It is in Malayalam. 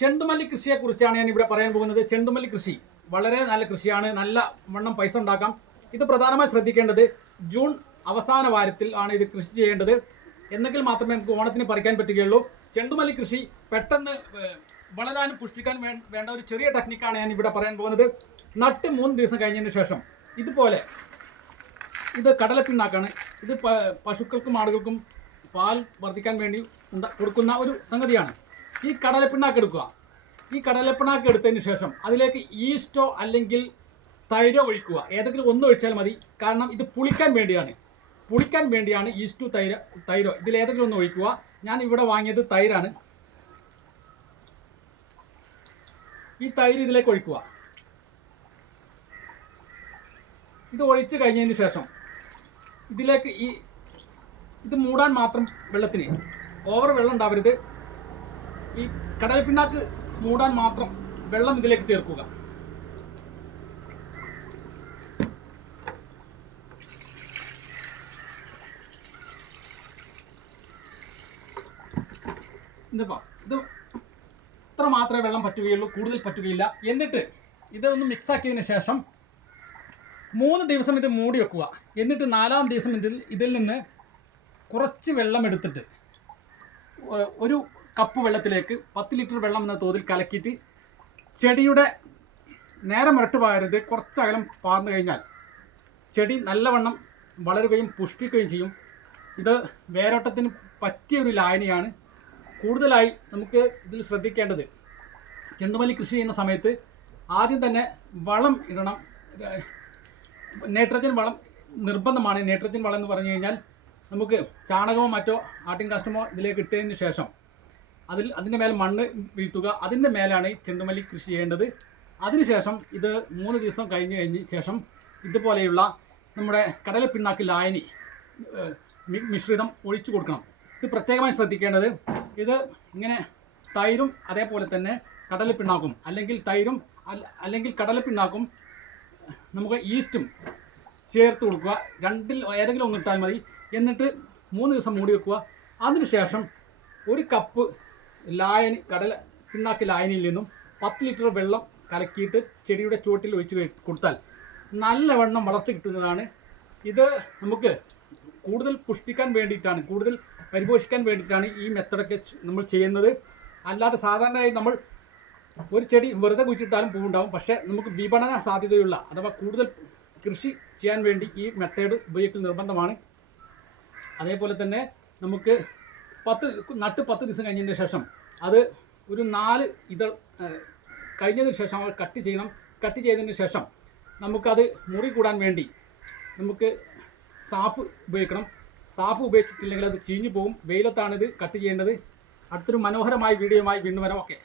ചെണ്ടുമല്ലി കൃഷിയെക്കുറിച്ചാണ് ഞാൻ ഇവിടെ പറയാൻ പോകുന്നത്. ചെണ്ടുമല്ലി കൃഷി വളരെ നല്ല കൃഷിയാണ്, നല്ല വണ്ണം പൈസ ഉണ്ടാക്കാം. ഇത് പ്രധാനമായി ശ്രദ്ധിക്കേണ്ടത് ജൂൺ അവസാന വാരത്തിൽ ആണ് ഇത് കൃഷി ചെയ്യേണ്ടത്. എന്നെങ്കിൽ മാത്രമേ നമുക്ക് ഓണത്തിന് പറിക്കാൻ പറ്റുകയുള്ളൂ. ചെണ്ടുമല്ലി കൃഷി പെട്ടെന്ന് വളരാനും പുഷ്ടിക്കാൻ വേണ്ട ഒരു ചെറിയ ടെക്നിക്കാണ് ഞാൻ ഇവിടെ പറയാൻ പോകുന്നത്. നട്ട് 3 ദിവസം കഴിഞ്ഞതിന് ശേഷം ഇതുപോലെ, ഇത് കടലപ്പിണ്ണാക്കാണ്. ഇത് പശുക്കൾക്കും ആടുകൾക്കും പാൽ വർദ്ധിക്കാൻ വേണ്ടി കൊടുക്കുന്ന ഒരു സംഗതിയാണ്. ഈ കടലപ്പിണ്ണാക്ക് എടുക്കുക. ഈ കടലപ്പിണ്ണാക്ക് എടുത്തതിന് ശേഷം അതിലേക്ക് ഈസ്റ്റോ അല്ലെങ്കിൽ തൈരോ ഒഴിക്കുക. ഏതെങ്കിലും ഒന്ന് ഒഴിച്ചാൽ മതി. കാരണം ഇത് പുളിക്കാൻ വേണ്ടിയാണ് ഈസ്റ്റോ തൈരോ ഇതിലേതെങ്കിലും ഒന്ന് ഒഴിക്കുക. ഞാൻ ഇവിടെ വാങ്ങിയത് തൈരാണ്. ഈ തൈര് ഇതിലേക്ക് ഒഴിക്കുക. ഇത് ഒഴിച്ച് കഴിഞ്ഞതിന് ശേഷം ഇതിലേക്ക് ഇത് മൂടാൻ മാത്രം വെള്ളത്തിന്, ഓവർ വെള്ളം ഉണ്ടാവരുത്. ഈ കടലപ്പിണ്ണാക്ക് മൂടാൻ മാത്രം വെള്ളം ഇതിലേക്ക് ചേർക്കുക. ഇത് ഇത്ര മാത്രമേ വെള്ളം പറ്റുകയുള്ളൂ, കൂടുതൽ പറ്റുകയില്ല. എന്നിട്ട് ഇതൊന്ന് മിക്സാക്കിയതിന് ശേഷം 3 ദിവസം ഇത് മൂടി വെക്കുക. എന്നിട്ട് 4-ാം ദിവസം ഇതിൽ നിന്ന് കുറച്ച് വെള്ളം എടുത്തിട്ട് ഒരു കപ്പ് വെള്ളത്തിലേക്ക് 10 ലിറ്റർ വെള്ളം എന്ന തോതിൽ കലക്കിയിട്ട് ചെടിയുടെ നേരെ മുരട്ട് പായരുത്, കുറച്ചകലം പാർന്നു കഴിഞ്ഞാൽ ചെടി നല്ലവണ്ണം വളരുകയും പുഷ്ടിക്കുകയും ചെയ്യും. ഇത് വേരോട്ടത്തിന് പറ്റിയ ഒരു ലായനിയാണ്. കൂടുതലായി നമുക്ക് ഇതിൽ ശ്രദ്ധിക്കേണ്ടത്, ചെണ്ടുമല്ലി കൃഷി ചെയ്യുന്ന സമയത്ത് ആദ്യം തന്നെ വളം ഇടണം. നൈട്രജൻ വളം നിർബന്ധമാണ്. നൈട്രജൻ വളം എന്ന് പറഞ്ഞു കഴിഞ്ഞാൽ നമുക്ക് ചാണകമോ മറ്റോ ആട്ടിൻ കാഷ്ടമോ ഇതിലേക്ക് ഇട്ടതിന് ശേഷം അതിൻ്റെ മേലെ മണ്ണ് വീഴ്ത്തുക. അതിൻ്റെ മേലാണ് ചെണ്ടുമല്ലി കൃഷി ചെയ്യേണ്ടത്. അതിനുശേഷം ഇത് 3 ദിവസം കഴിഞ്ഞ ശേഷം ഇതുപോലെയുള്ള നമ്മുടെ കടലപ്പിണ്ണാക്ക് ലായനി മിശ്രിതം ഒഴിച്ചു കൊടുക്കണം. ഇത് പ്രത്യേകമായി ശ്രദ്ധിക്കേണ്ടത്, ഇത് ഇങ്ങനെ തൈരും അതേപോലെ തന്നെ കടലപ്പിണ്ണാക്കും, അല്ലെങ്കിൽ കടലപ്പിണ്ണാക്കും നമുക്ക് ഈസ്റ്റും ചേർത്ത് കൊടുക്കുക. രണ്ടിൽ ഏതെങ്കിലും ഒന്ന് ഇട്ടാൽ മതി. എന്നിട്ട് 3 ദിവസം മൂടി വെക്കുക. അതിനുശേഷം 1 കപ്പ് പിണ്ണാക്ക് ലായനിയിൽ നിന്നും 10 ലിറ്റർ വെള്ളം കലക്കിയിട്ട് ചെടിയുടെ ചുവട്ടിൽ ഒഴിച്ച് കൊടുത്താൽ നല്ലവണ്ണം വളർച്ച കിട്ടുന്നതാണ്. ഇത് നമുക്ക് കൂടുതൽ പുഷ്ടിക്കാൻ വേണ്ടിയിട്ടാണ്, കൂടുതൽ പരിപോഷിക്കാൻ വേണ്ടിയിട്ടാണ് ഈ മെത്തഡൊക്കെ നമ്മൾ ചെയ്യുന്നത്. അല്ലാതെ സാധാരണയായി നമ്മൾ ഒരു ചെടി വെറുതെ കുഴിച്ചിട്ടാലും പൂവുണ്ടാവും. പക്ഷേ നമുക്ക് വിപണന സാധ്യതയുള്ള അഥവാ കൂടുതൽ കൃഷി ചെയ്യാൻ വേണ്ടി ഈ മെത്തേഡ് ഉപയോഗിക്കൽ നിർബന്ധമാണ്. അതേപോലെ തന്നെ നമുക്ക് 10 ദിവസം കഴിഞ്ഞതിന് ശേഷം അത് ഒരു 4 ഇതൾ കഴിഞ്ഞതിന് ശേഷം നമ്മൾ കട്ട് ചെയ്യണം. കട്ട് ചെയ്തതിന് ശേഷം നമുക്കത് മുറി കൂടാൻ വേണ്ടി നമുക്ക് സാഫ് ഉപയോഗിക്കണം. സാഫ് ഉപയോഗിച്ചിട്ടില്ലെങ്കിൽ അത് ചീഞ്ഞു പോകും. വെയിലത്താണിത് കട്ട് ചെയ്യേണ്ടത്. അടുത്തൊരു മനോഹരമായ വീഡിയോയുമായി വീണ്ടും വരാം. ഓക്കെ.